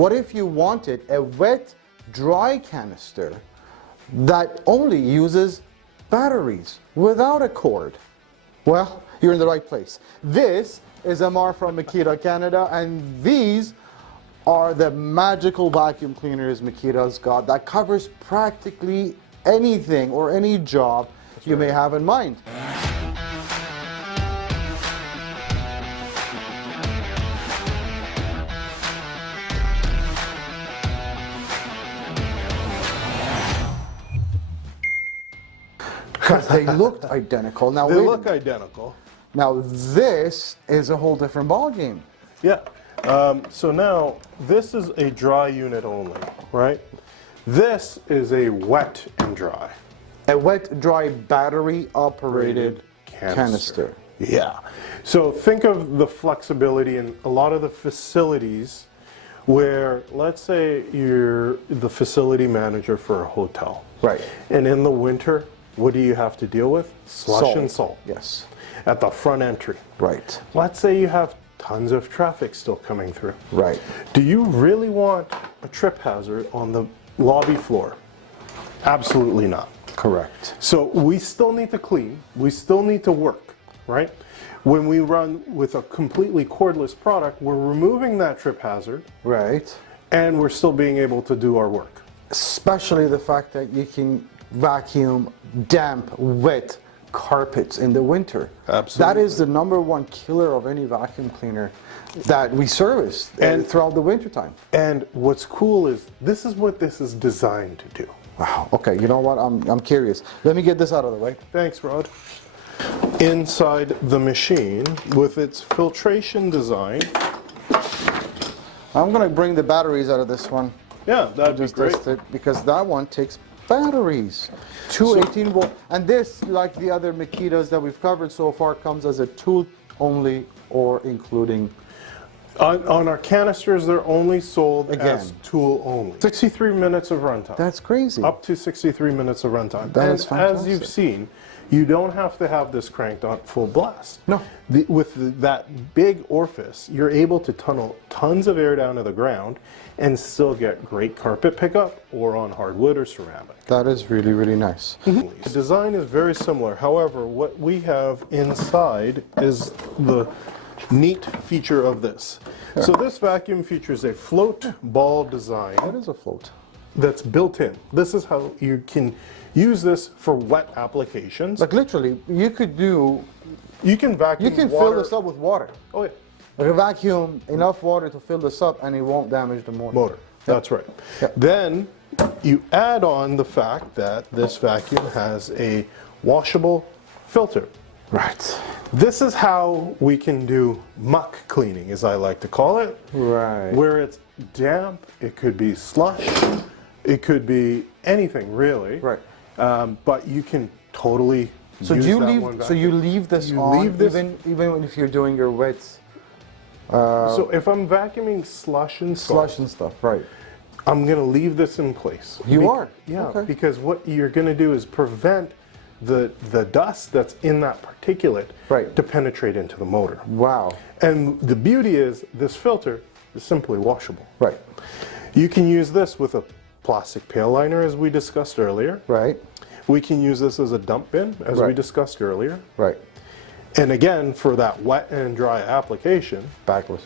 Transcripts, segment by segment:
What if you wanted a wet, dry canister that only uses batteries without a cord? Well, you're in the right place. This is Amar from Makita, Canada, and these are the magical vacuum cleaners Makita's got that covers practically anything or any job you may have in mind. Because they looked identical. Now, They look identical. Now this is a whole different ballgame. Yeah. So now this is a dry unit only, right? This is a wet and dry. A wet, dry, battery-operated canister. Yeah. So think of the flexibility in a lot of the facilities where, let's say you're the facility manager for a hotel. Right. And in the winter, what do you have to deal with? Slush and salt. Yes. At the front entry. Right. Let's say you have tons of traffic still coming through. Right. Do you really want a trip hazard on the lobby floor? Absolutely not. Correct. So we still need to clean, we still need to work, right? When we run with a completely cordless product, we're removing that trip hazard. Right. And we're still being able to do our work. Especially the fact that you can vacuum damp, wet carpets in the winter. Absolutely. That is the #1 killer of any vacuum cleaner that we service and throughout the winter time. And what's cool is this is what this is designed to do. Wow. Okay, you know what? I'm curious. Let me get this out of the way. Thanks, Rod. Inside the machine, with its filtration design. I'm going to bring the batteries out of this one. Yeah, that'd be great. Because that one takes batteries. Two 18-volt. And this, like the other Makitas that we've covered so far, comes as a tool only or including. On our canisters, they're only sold as tool only. 63 minutes of runtime. That's crazy. Up to 63 minutes of runtime. That is fantastic. As you've seen, you don't have to have this cranked on full blast. No. That big orifice, you're able to tunnel tons of air down to the ground and still get great carpet pickup or on hardwood or ceramic. That is really, really nice. The design is very similar. However, what we have inside is the neat feature of this. Yeah. So this vacuum features a float ball design. What is a float? That's built in. This is how you can use this for wet applications. Like literally, you can vacuum. You can water. fill this up with water. Oh yeah. Like a vacuum enough water to fill this up, and it won't damage the motor. That's right. Yep. Then you add on the fact that this vacuum has a washable filter. Right. This is how we can do muck cleaning, as I like to call it. Right. Where it's damp, it could be slush, it could be anything really. Right. But you can totally use that one vacuum. So you leave this on, even if you're doing your wets. So if I'm vacuuming slush and stuff, right? I'm going to leave this in place. You are? Yeah, okay. Because what you're going to do is prevent the dust that's in that particulate to penetrate into the motor. Wow. And the beauty is this filter is simply washable. Right. You can use this with a plastic pail liner, as we discussed earlier. Right. We can use this as a dump bin, as we discussed earlier. Right. And again, for that wet and dry application, bagless.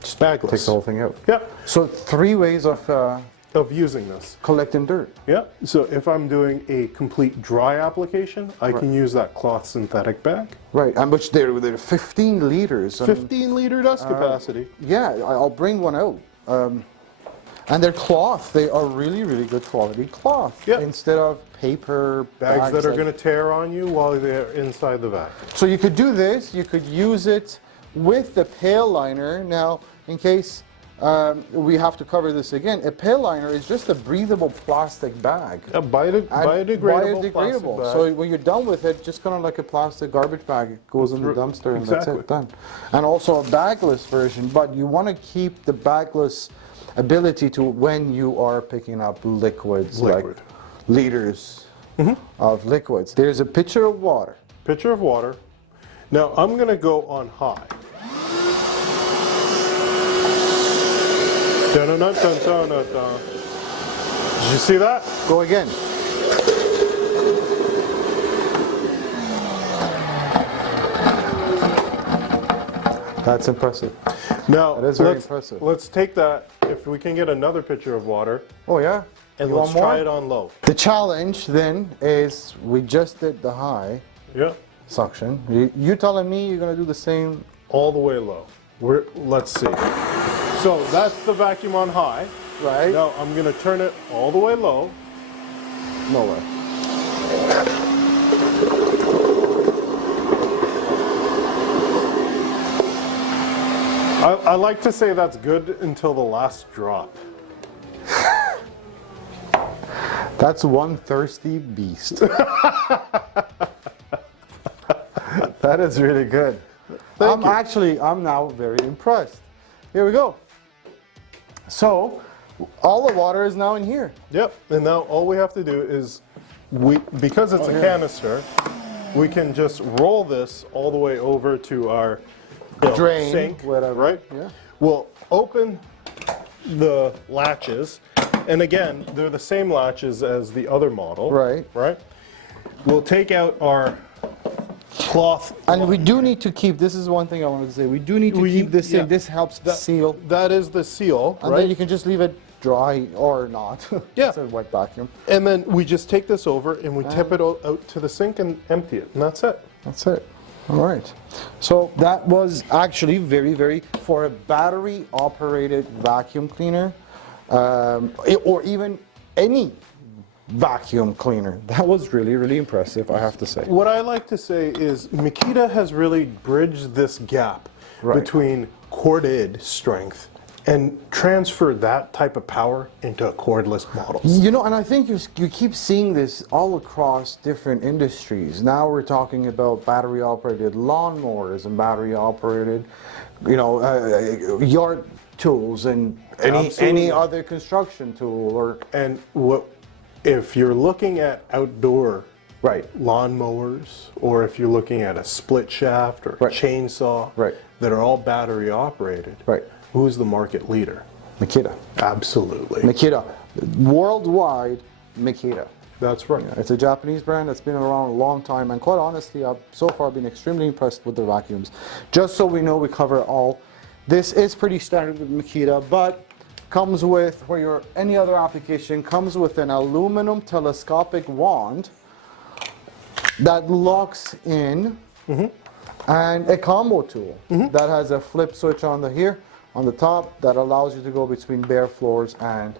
Just bagless. Takes the whole thing out. Yeah. So 3 ways of using this. Collecting dirt. Yeah. So if I'm doing a complete dry application, I can use that cloth synthetic bag. Right. And which they're 15 liters. 15-liter dust capacity. Yeah, I'll bring one out. And they're cloth. They are really, really good quality cloth. Yep. Instead of paper bags that are going to tear on you while they're inside the vacuum. So you could do this. You could use it with the pail liner. Now, in case we have to cover this again, a pail liner is just a breathable plastic bag. A biodegradable plastic bag. So when you're done with it, just kind of like a plastic garbage bag, it goes in the dumpster and that's it, done. And also a bagless version, but you want to keep the bagless ability to when you are picking up liquids, like liters of liquids. There's a pitcher of water. Pitcher of water. Now I'm going to go on high. Dun-dun-dun-dun-dun-dun. Did you see that? Go again. That's impressive. Now, That is very impressive. let's take that, if we can get another picture of water, Oh yeah? and You let's want more? try it on low. The challenge then is we just did the high Yeah, suction. You telling me you're gonna do the same? all the way low. Let's see. So that's the vacuum on high. Right? Now I'm gonna turn it all the way low. No way. I like to say that's good until the last drop. That's one thirsty beast. That is really good. Thank you. I'm now very impressed. Here we go. So, all the water is now in here. Yep, and now all we have to do is, because it's a canister, we can just roll this all the way over to our Drain, sink, whatever. right? Yeah. We'll open the latches, and again, they're the same latches as the other model. Right. Right? We'll take out our cloth. And we do need to keep, this is one thing I wanted to say, we do need to keep this yeah. in. This helps seal. That is the seal, And right? then you can just leave it dry or not. Yeah. It's a wet vacuum. And then we just take this over and we tip it out to the sink and empty it, and that's it. That's it. All right. So that was actually very, for a battery operated vacuum cleaner, or even any vacuum cleaner, that was really impressive, I have to say. What I like to say is Makita has really bridged this gap between corded strength and transferred that type of power into cordless models. You know, and I think you keep seeing this all across different industries. Now we're talking about battery operated lawnmowers and battery operated, yard tools and any Absolutely. other construction tool or. And if you're looking at outdoor Right. lawnmowers, or if you're looking at a split shaft or a chainsaw that are all battery operated, who's the market leader? Makita. Absolutely. Makita. Worldwide, Makita. That's right. It's a Japanese brand that's been around a long time, and quite honestly, I've so far been extremely impressed with the vacuums. Just so we know, we cover all. This is pretty standard with Makita, but comes with, for your any other application, comes with an aluminum telescopic wand that locks in, and a combo tool that has a flip switch on the top that allows you to go between bare floors and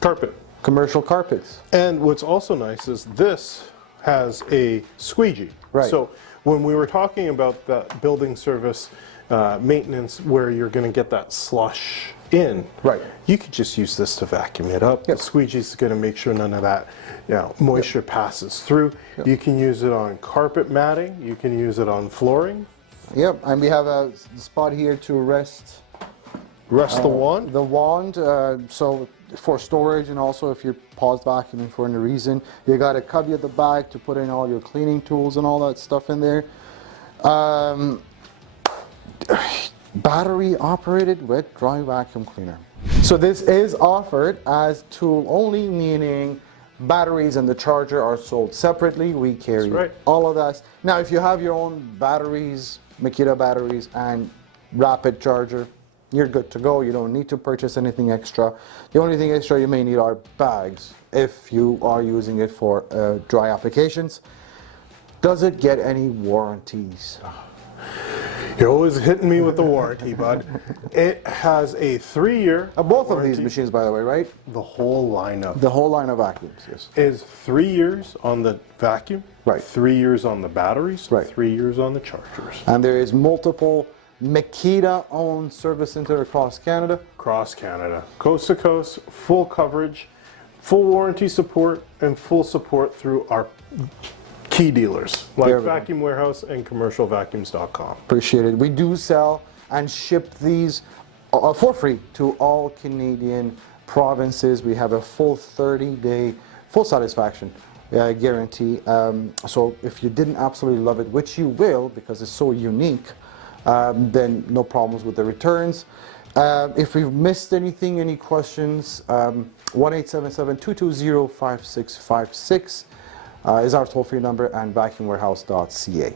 Carpet. commercial carpets. And what's also nice is this has a squeegee. Right. So when we were talking about that building service maintenance where you're going to get that slush in, you could just use this to vacuum it up. The squeegee is going to make sure none of that moisture passes through. You can use it on carpet matting. You can use it on flooring. Yep, and we have a spot here to rest the wand. The wand, so for storage, and also if you're paused vacuuming for any reason, you got a cubby at the back to put in all your cleaning tools and all that stuff in there. Battery operated wet dry vacuum cleaner. So this is offered as tool only, meaning batteries and the charger are sold separately. We carry all of that. Now if you have your own batteries, Makita batteries and rapid charger, you're good to go. You don't need to purchase anything extra. The only thing extra you may need are bags if you are using it for dry applications. Does it get any warranties? You're always hitting me with the warranty, bud. It has a 3-year Both of these machines, by the way, right? The whole lineup. The whole line of vacuums, yes. Is 3 years on the vacuum, 3 years on the batteries, 3 years on the chargers. And there is multiple Makita-owned service center across Canada. Across Canada. Coast to coast, full coverage, full warranty support, and full support through our key dealers, like Vacuum Warehouse and CommercialVacuums.com. Appreciate it. We do sell and ship these for free to all Canadian provinces. We have a full 30-day full satisfaction guarantee. So if you didn't absolutely love it, which you will because it's so unique, then no problems with the returns. If we've missed anything, any questions, 1-877-220-5656 is our toll-free number, and vacuumwarehouse.ca.